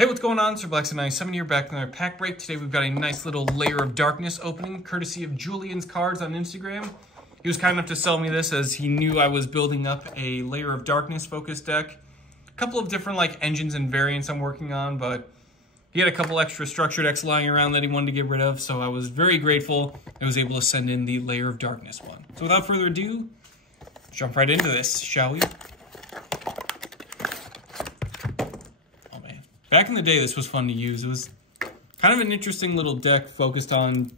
Hey, what's going on? Sir Blackson 97 here, back in our pack break. Today we've got a nice little Layer of Darkness opening, courtesy of Julian's Cards on Instagram. He was kind enough to sell me this as he knew I was building up a Layer of Darkness focus deck. A couple of different engines and variants I'm working on, but he had a couple extra structure decks lying around that he wanted to get rid of, so I was very grateful I was able to send in the Layer of Darkness one. So without further ado, jump right into this, shall we? Back in the day, this was fun to use. It was kind of an interesting little deck focused on,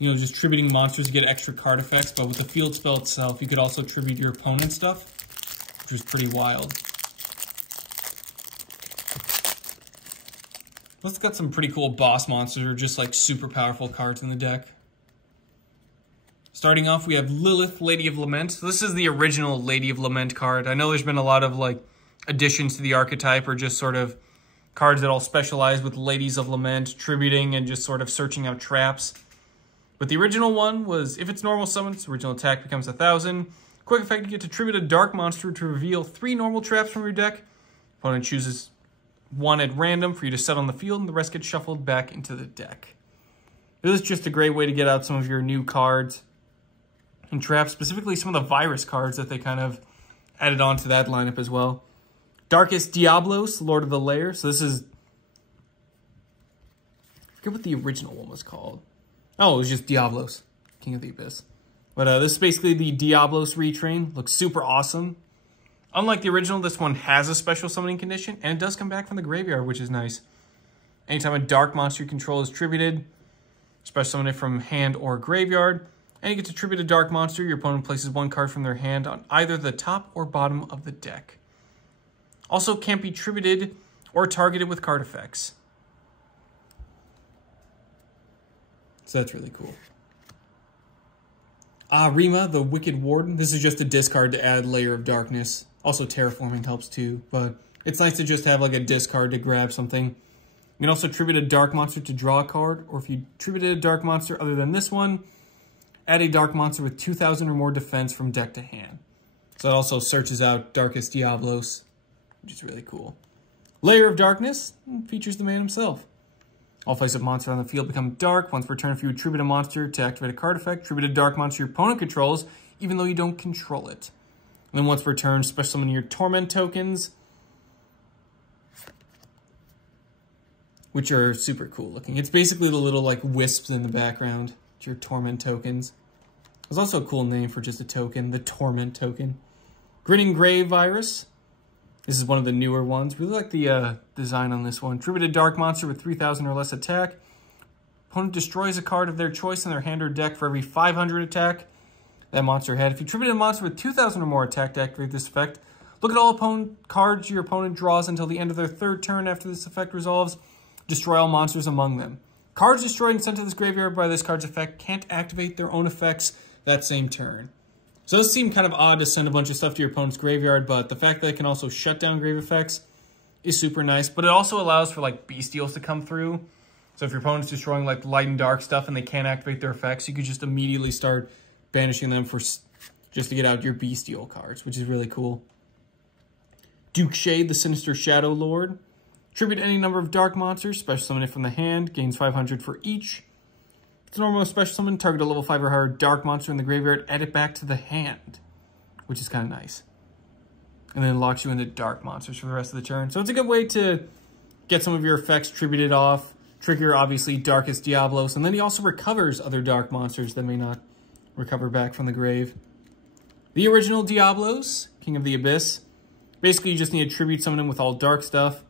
just tributing monsters to get extra card effects, but with the field spell itself, you could also tribute your opponent's stuff, which was pretty wild. Plus, it's got some pretty cool boss monsters or just super powerful cards in the deck. Starting off, we have Lilith, Lady of Lament. So this is the original Lady of Lament card. I know there's been a lot of additions to the archetype or just sort of cards that all specialize with Ladies of Lament, tributing, and just sort of searching out traps. But the original one was, if it's normal summon, its original attack becomes 1,000. Quick effect, you get to tribute a dark monster to reveal 3 normal traps from your deck. Opponent chooses one at random for you to set on the field, and the rest gets shuffled back into the deck. This is just a great way to get out some of your new cards and traps, specifically some of the virus cards that they kind of added on to that lineup as well. Darkest Diablos, Lord of the Lair. So this is, I forget what the original one was called. Oh, it was just Diablos, King of the Abyss. But this is basically the Diablos retrain. Looks super awesome. Unlike the original, this one has a special summoning condition, and it does come back from the graveyard, which is nice. Anytime a dark monster you control is tributed, special summon it from hand or graveyard, and you get to tribute a dark monster, your opponent places 1 card from their hand on either the top or bottom of the deck. Also can't be tributed or targeted with card effects. So that's really cool. Rima, the Wicked Warden. This is just a discard to add Layer of Darkness. Also terraforming helps too, but it's nice to just have a discard to grab something. You can also tribute a dark monster to draw a card, or if you tributed a dark monster other than this one, add a dark monster with 2,000 or more defense from deck to hand. So it also searches out Darkest Diablos, which is really cool. Layer of Darkness features the man himself. All face-up monsters on the field become dark. Once per turn, if you would tribute a monster to activate a card effect, tribute a dark monster your opponent controls, even though you don't control it. And then once per turn, special summon your Torment tokens, which are super cool looking. It's basically the little wisps in the background. It's your Torment tokens. There's also a cool name for just a token, the Torment token. Grinning Grave Virus. This is one of the newer ones. Really like the design on this one. Tribute a dark monster with 3,000 or less attack. Opponent destroys a card of their choice in their hand or deck for every 500 attack that monster had. If you tribute a monster with 2,000 or more attack to activate this effect, look at all opponent cards your opponent draws until the end of their 3rd turn after this effect resolves. Destroy all monsters among them. Cards destroyed and sent to this graveyard by this card's effect can't activate their own effects that same turn. So this seemed kind of odd to send a bunch of stuff to your opponent's graveyard, but the fact that it can also shut down grave effects is super nice. But it also allows for bestials to come through. So if your opponent's destroying light and dark stuff and they can't activate their effects, you could just immediately start banishing them for just to get out your bestial cards, which is really cool. Duke Shade, the Sinister Shadow Lord. Tribute any number of dark monsters, special summon it from the hand, gains 500 for each. It's a normal special summon, target a level 5 or higher dark monster in the graveyard, add it back to the hand, which is kind of nice. And then it locks you into dark monsters for the rest of the turn. So it's a good way to get some of your effects tributed off. Trigger, obviously, Darkest Diablos, and then he also recovers other dark monsters that may not recover back from the grave. The original Diablos, King of the Abyss. Basically, you just need to tribute summon him with all dark stuff.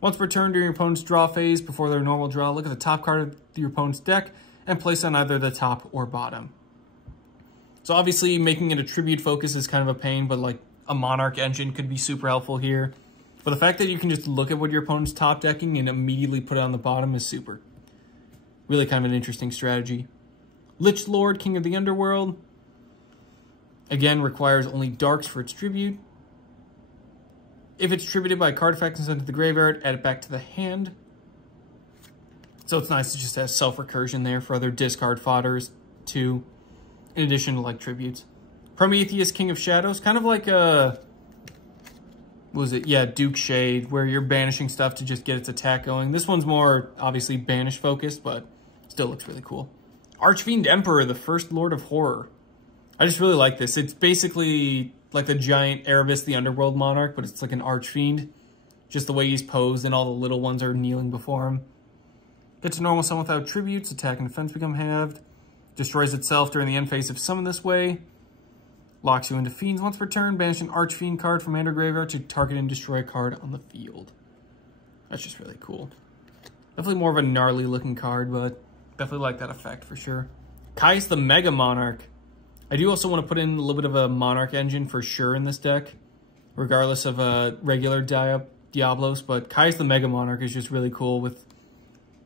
Once per turn during your opponent's draw phase, before their normal draw, look at the top card of your opponent's deck and place on either the top or bottom. So obviously making it a tribute focus is kind of a pain, but a Monarch engine could be super helpful here. But the fact that you can just look at what your opponent's top decking and immediately put it on the bottom is super. Really kind of an interesting strategy. Lich Lord, King of the Underworld. Again, requires only darks for its tribute. If it's tributed by a card effect and sent to the graveyard, add it back to the hand. So it's nice to just have self-recursion there for other discard fodders too, in addition to tributes. Prometheus, King of Shadows, kind of like a what was it? Yeah, Duke Shade, where you're banishing stuff to just get its attack going. This one's more, obviously, banish focused, but still looks really cool. Archfiend Emperor, the first Lord of Horror. I just really like this. It's basically like the giant Erebus, the Underworld Monarch, but it's like an Archfiend. Just the way he's posed, and all the little ones are kneeling before him. Gets a normal summon without tributes. Attack and defense become halved. Destroys itself during the end phase if summoned this way. Locks you into fiends once per turn. Banish an Archfiend card from hand or graveyard to target and destroy a card on the field. That's just really cool. Definitely more of a gnarly looking card, but definitely like that effect for sure. Caius the Mega Monarch. I do also want to put in a little bit of a Monarch engine for sure in this deck, regardless of a regular Diablos, but Caius the Mega Monarch is just really cool with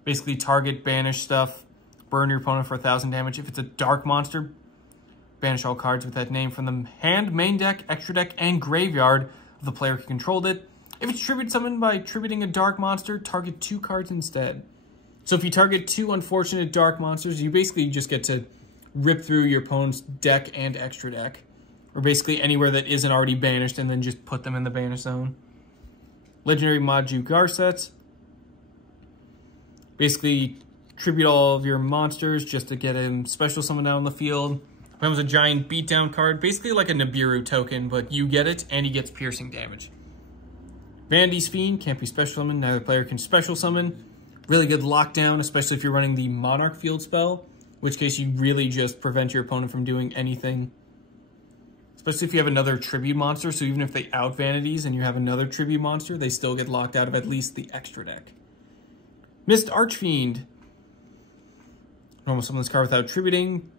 basically target, banish stuff, burn your opponent for 1,000 damage. If it's a dark monster, banish all cards with that name from the hand, main deck, extra deck, and graveyard of the player who controlled it. If it's tribute summoned by tributing a dark monster, target 2 cards instead. So if you target 2 unfortunate dark monsters, you basically just get to rip through your opponent's deck and extra deck, or basically anywhere that isn't already banished, and then just put them in the banish zone. Legendary Maju Garsets. Basically, tribute all of your monsters just to get him special summon out on the field. Becomes a giant beatdown card, basically like a Nibiru token, but you get it, and he gets piercing damage. Vandy's Fiend, can't be special summoned, neither player can special summon. Really good lockdown, especially if you're running the Monarch field spell, in which case you really just prevent your opponent from doing anything. Especially if you have another tribute monster, so even if they out Vanities and you have another tribute monster, they still get locked out of at least the extra deck. Mist Archfiend. Normal summon this card without tributing.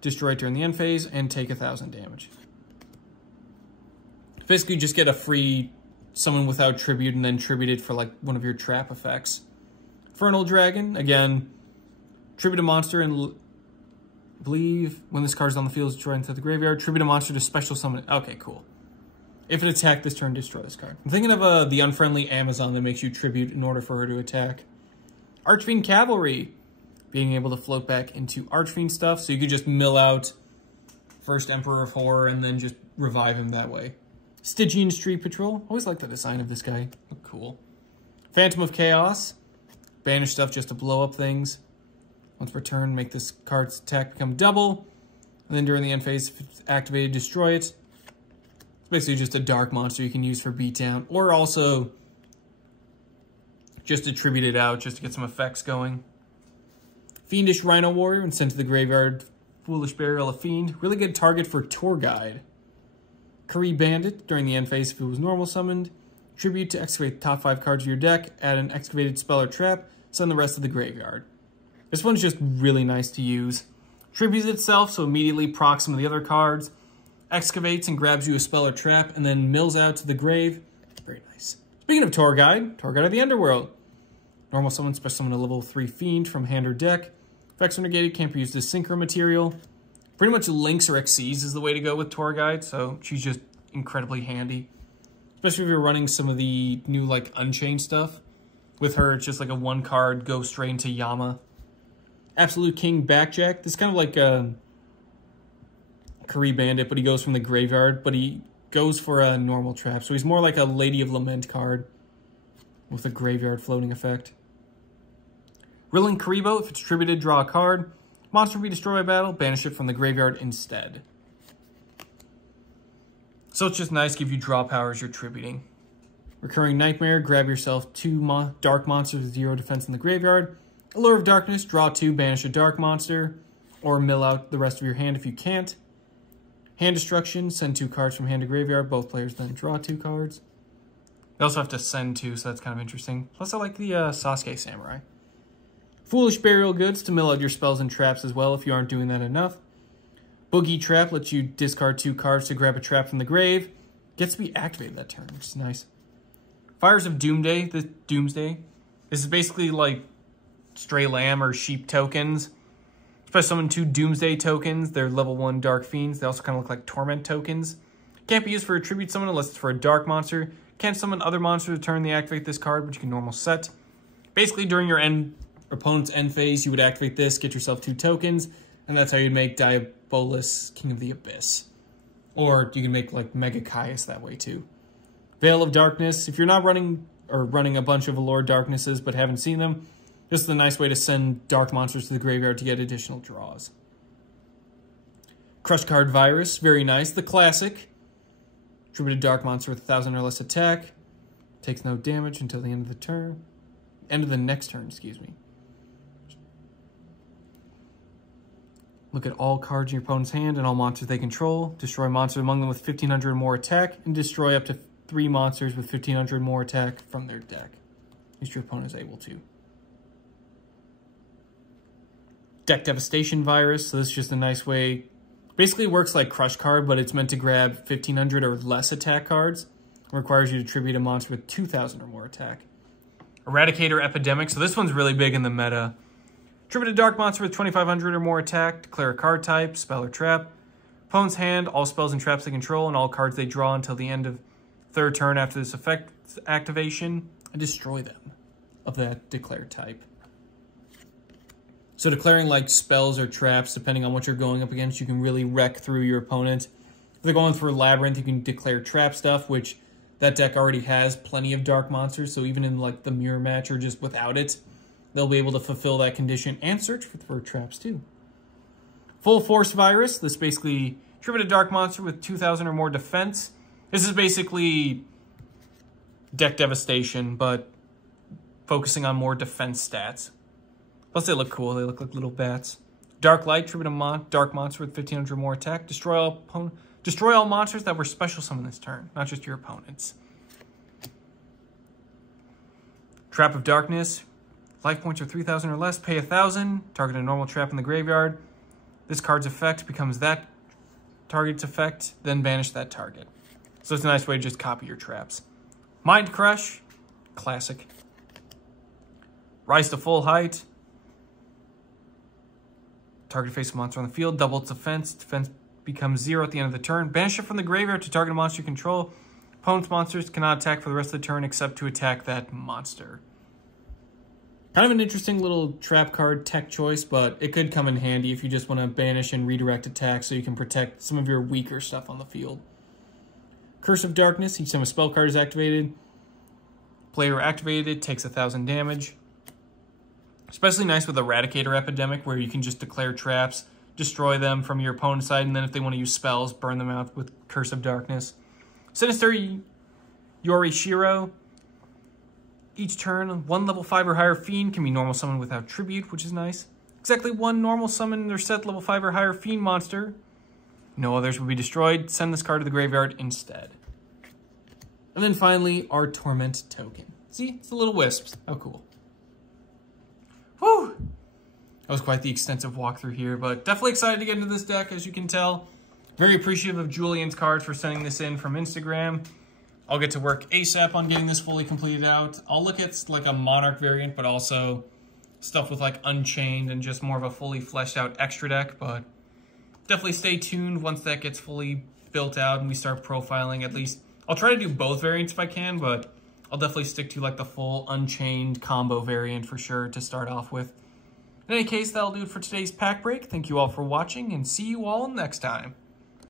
Destroy it during the end phase and take 1,000 damage. Basically just get a free summon without tribute and then tribute it for like one of your trap effects. Infernal Dragon, again, tribute a monster and I believe when this card is on the field, destroy into the graveyard. Tribute a monster to special summon it. Okay, cool. If it attacked this turn, destroy this card. I'm thinking of the unfriendly Amazon that makes you tribute in order for her to attack. Archfiend Cavalry. Being able to float back into Archfiend stuff, so you could just mill out first Emperor of Horror and then just revive him that way. Stygian Street Patrol. Always like the design of this guy. Look cool. Phantom of Chaos. Banish stuff just to blow up things. Once per turn, make this card's attack become double. And then during the end phase, if it's activated, destroy it. It's basically just a dark monster you can use for beatdown, or also just to tribute it out, just to get some effects going. Fiendish Rhino Warrior, and sent to the graveyard. Foolish Burial of Fiend. Really good target for Tour Guide. Curry Bandit, during the end phase if it was normal summoned. Tribute to excavate the top 5 cards of your deck. Add an excavated spell or trap. Send the rest to the graveyard. This one's just really nice to use. Tributes itself, so immediately procs some of the other cards. Excavates and grabs you a spell or trap, and then mills out to the grave. Very nice. Speaking of Tour Guide of the Underworld. Normal summon, special summon a level 3 Fiend from hand or deck. Effects are negated, can't be used as synchro material. Pretty much Lynx or Xyz is the way to go with Tour Guide, so she's just incredibly handy. Especially if you're running some of the new, like, Unchained stuff. With her, it's just like a 1-card, go straight into Yama. Absolute King Backjack. This is kind of like a Curry Bandit, but he goes from the graveyard, but he goes for a normal trap. So he's more like a Lady of Lament card with a graveyard floating effect. Rilling Karibo, if it's tributed, draw a card. Monster be destroyed by battle, banish it from the graveyard instead. So it's just nice, give you draw power as you're tributing. Recurring Nightmare, grab yourself 2 dark monsters with 0 defense in the graveyard. Allure of Darkness, draw 2, banish a dark monster, or mill out the rest of your hand if you can't. Hand Destruction, send 2 cards from hand to graveyard, both players then draw 2 cards. You also have to send 2, so that's kind of interesting. Plus I like the Sasuke Samurai. Foolish Burial Goods to mill out your spells and traps as well if you aren't doing that enough. Boogie Trap lets you discard 2 cards to grab a trap from the grave. Gets to be activated that turn, which is nice. Fires of Doomsday. This is basically like Stray Lamb or Sheep tokens. Special summon 2 Doomsday tokens. They're level 1 Dark Fiends. They also kind of look like Torment tokens. Can't be used for a tribute summon unless it's for a dark monster. Can't summon other monsters to turn they activate this card, which you can normal set. Basically, during your opponent's end phase, you would activate this, get yourself 2 tokens, and that's how you'd make Diabolus King of the Abyss. Or you can make like Mega Caius that way too. Veil of Darkness. If you're not running a bunch of Allure Darknesses but haven't seen them, this is a nice way to send dark monsters to the graveyard to get additional draws. Crush Card Virus, very nice. The classic. Attributed dark monster with 1,000 or less attack. Takes no damage until the end of the turn. End of the next turn, excuse me. Look at all cards in your opponent's hand and all monsters they control. Destroy monsters among them with 1,500 or more attack, and destroy up to 3 monsters with 1,500 or more attack from their deck, if your opponent is able to. Deck Devastation Virus, so this is just a nice way. Basically works like Crush Card, but it's meant to grab 1,500 or less attack cards. It requires you to tribute a monster with 2,000 or more attack. Eradicator Epidemic, so this one's really big in the meta. Tribute a dark monster with 2,500 or more attack, declare a card type, spell or trap. Opponent's hand, all spells and traps they control, and all cards they draw until the end of third turn after this effect's activation, and destroy them of that declared type. So declaring like spells or traps, depending on what you're going up against, you can really wreck through your opponent. If they're going for Labyrinth, you can declare trap stuff, which that deck already has plenty of dark monsters, so even in like the mirror match or just without it, they'll be able to fulfill that condition and search for traps too. Full Force Virus, this basically tribute a dark monster with 2,000 or more defense. This is basically deck devastation, but focusing on more defense stats. Plus they look cool, they look like little bats. Dark Light, tribute a dark monster with 1,500 or more attack. Destroy all monsters that were special summoned this turn, not just your opponents. Trap of Darkness. Life points are 3,000 or less, pay 1,000. Target a normal trap in the graveyard. This card's effect becomes that target's effect, then banish that target. So it's a nice way to just copy your traps. Mind Crush, classic. Rise to Full Height. Target face a monster on the field, double its defense. Defense becomes 0 at the end of the turn. Banish it from the graveyard to target a monster you control. Opponent's monsters cannot attack for the rest of the turn except to attack that monster. Kind of an interesting little trap card tech choice, but it could come in handy if you just want to banish and redirect attacks so you can protect some of your weaker stuff on the field. Curse of Darkness, each time a spell card is activated, player activated takes 1,000 damage. Especially nice with Eradicator Epidemic, where you can just declare traps, destroy them from your opponent's side, and then if they want to use spells, burn them out with Curse of Darkness. Sinister Yorishiro. Each turn, 1 level 5 or higher Fiend can be normal summoned without tribute, which is nice. Exactly 1 normal summon or set level 5 or higher Fiend monster. No others will be destroyed. Send this card to the graveyard instead. And then finally, our Torment token. See, it's the little wisps. How cool. Whew! That was quite the extensive walkthrough here, but definitely excited to get into this deck, as you can tell. Very appreciative of Julian's cards for sending this in from Instagram. I'll get to work ASAP on getting this fully completed out. I'll look at like a Monarch variant, but also stuff with like Unchained and just more of a fully fleshed out extra deck, but definitely stay tuned once that gets fully built out and we start profiling. At least I'll try to do both variants if I can, but I'll definitely stick to like the full Unchained combo variant for sure to start off with. In any case, that'll do it for today's pack break. Thank you all for watching and see you all next time.